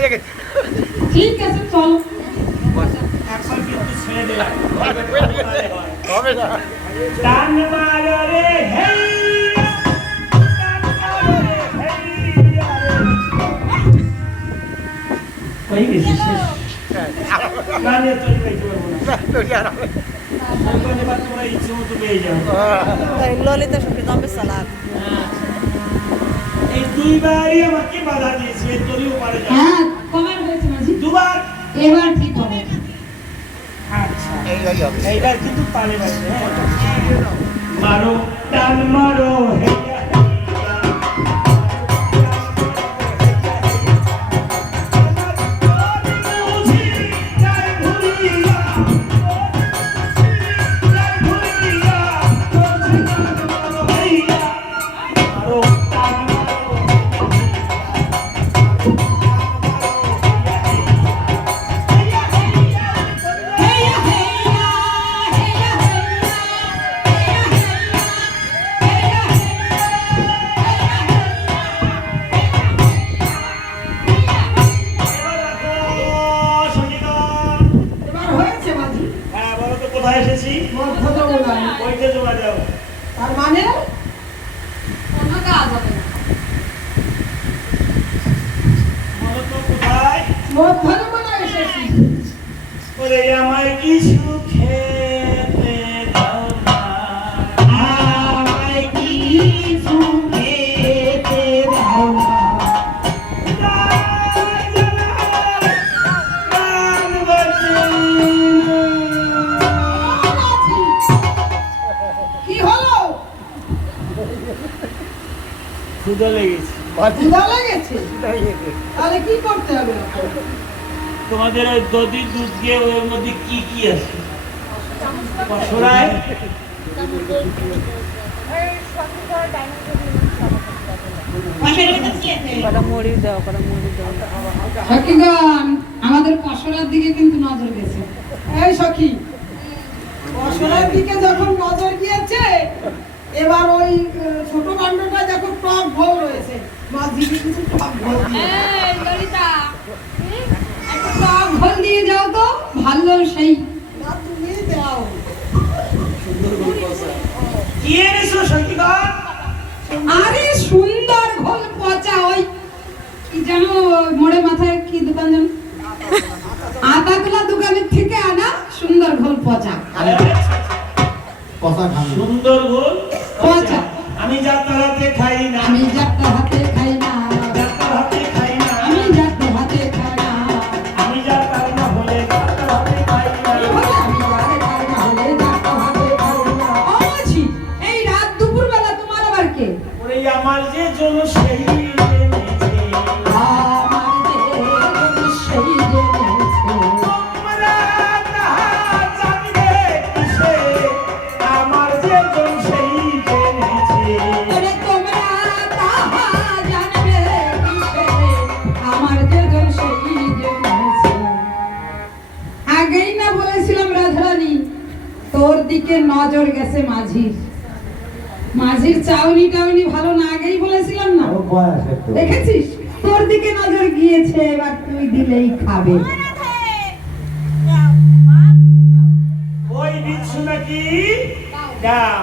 বোঝা গেছে ঠিক আছে চলো। একবার কিন্তু ছেড়ে দিলাম। হবে না। টান মারো রে রে কই গেছিস শেষ গানে তুই গাইতে পারব না তখন এবার তোমরা ইচ্ছে মতো পেয়ে যাও ললিতা সংগীত হবে সালাদ। এই দুইবারই আমাকে বাধা দিয়েছে তোরই পারে যাও। হ্যাঁ কবার হয়েছে মাঝি? দুবার। এবার ঠিক হবে। আচ্ছা। এইবার কিন্তু তালে বাজবে হ্যাঁ। মারো টান মারো হেইয়া ক্ষুদা লেগেছে। ক্ষুধা লেগেছে? তাহলে কি করতে হবে? তোমাদের ওই দধি দুধ দিয়ে ওর মধ্যে কি কি আছে? আমাদের পশরার দিকে কিন্তু নজর গেছে। এই সখী পশরার দিকে যখন নজর গিয়েছে এবার ওই ছোট কাণ্ডটা দেখো টক ভোল রয়েছে মাছ দিকে কিছু টক দাও। টক ভোল দিয়ে যাও তো ভালো সেই তুমি দাও কি এনেছো সঙ্গীগণ আরে সুন্দর ঘোল পচা ওই কি যেন মোড়ে মাথায় কি দোকান যেন আতাতলা দোকানের থেকে আনা সুন্দর ঘোল পচা সুন্দর পচা আমি যাত্রাতে খাই না আমি যাত্রা হাতে নজর গেছে মাঝির। মাঝির চাউনি টাউনি ভালো না আগেই বলেছিলাম না? দেখেছিস? তোর দিকে নজর গিয়েছে এবার তুই দিলেই খাবে। ওই দিচ্ছ নাকি? দাও।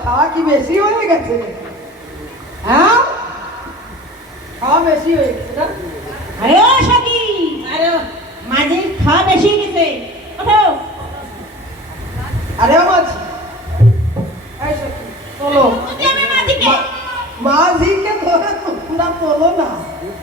কি হ্যাঁ? খাওয়া বেশি গেছে? আরে সাকি মাঝে খাওয়া বেশি গেছে। মাঝিকে ধরে তোমরা তোলো না।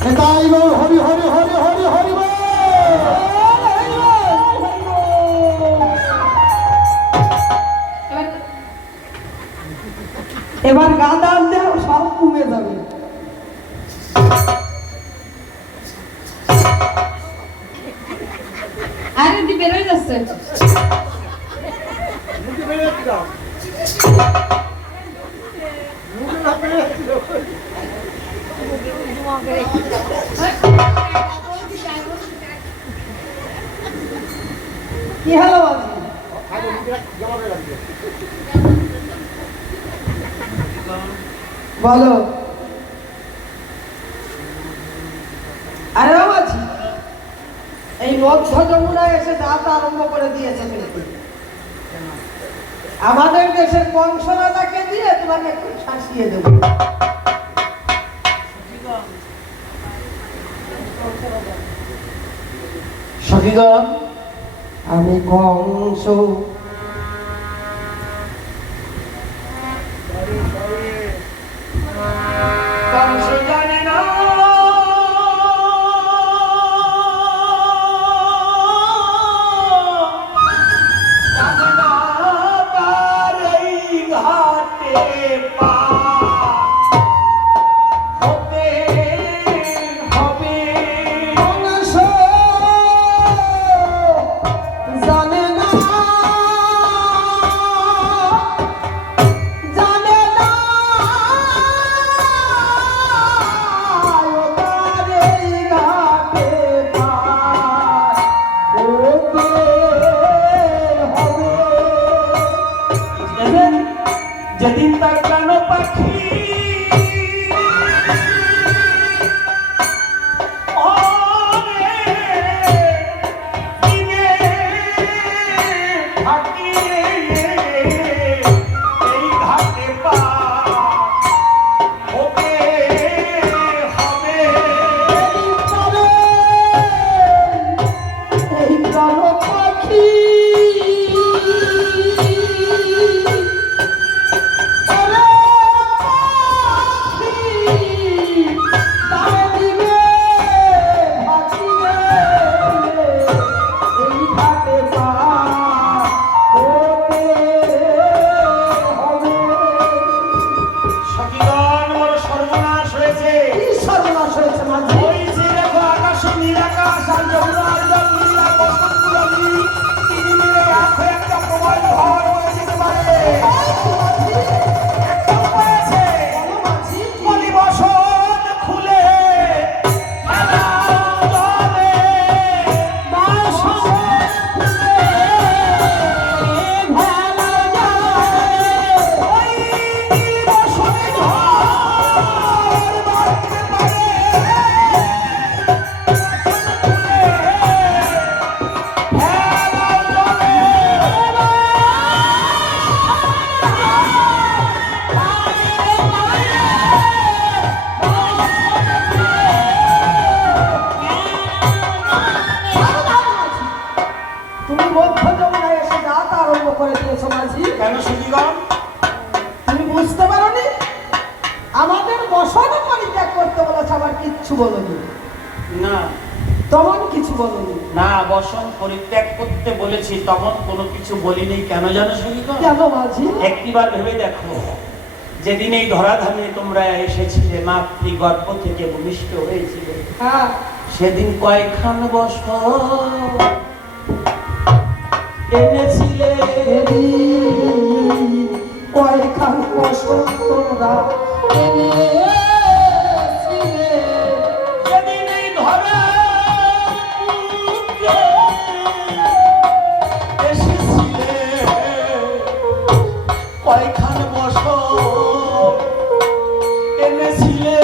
তাই হরি হরি হরি হরি হরি এবার গাদা বলো। আরে ও মাঝি এই মধ্য যমুনা এসে যাত আরম্ভ করে দিয়েছে আমাদের দেশের বংশরাজাকে দিয়ে তোমাকে একটু শাসিয়ে দেবো। সখীগণ, আমি কংস তখন কোনো কিছু বলিনি কেন জানো মাঝি? একটিবার ভেবে দেখো যেদিন এই ধরাধামে তোমরা এসেছিলে মাতৃ গর্ভ থেকে ভূমিষ্ঠ হয়েছিলে? হ্যাঁ। সেদিন কয়খান বস এনেছিলে। কয়খান বসন তোমরা পায়খান বস। এনেছিলে।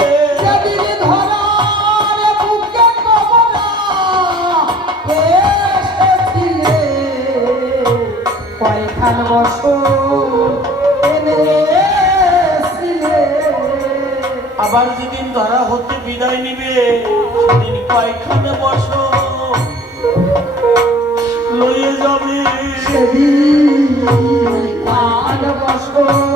পায়খান বস আবার যেদিন ধরা হতে বিদায় নিবে সেদিন পায়খানা বস। গো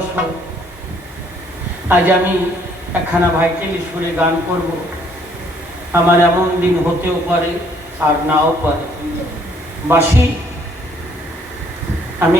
অলস আজ আমি একখানা ভাইকেল সুরে গান করব। আমার এমন দিন হতেও পারে আর নাও পারে। বাসি, আমি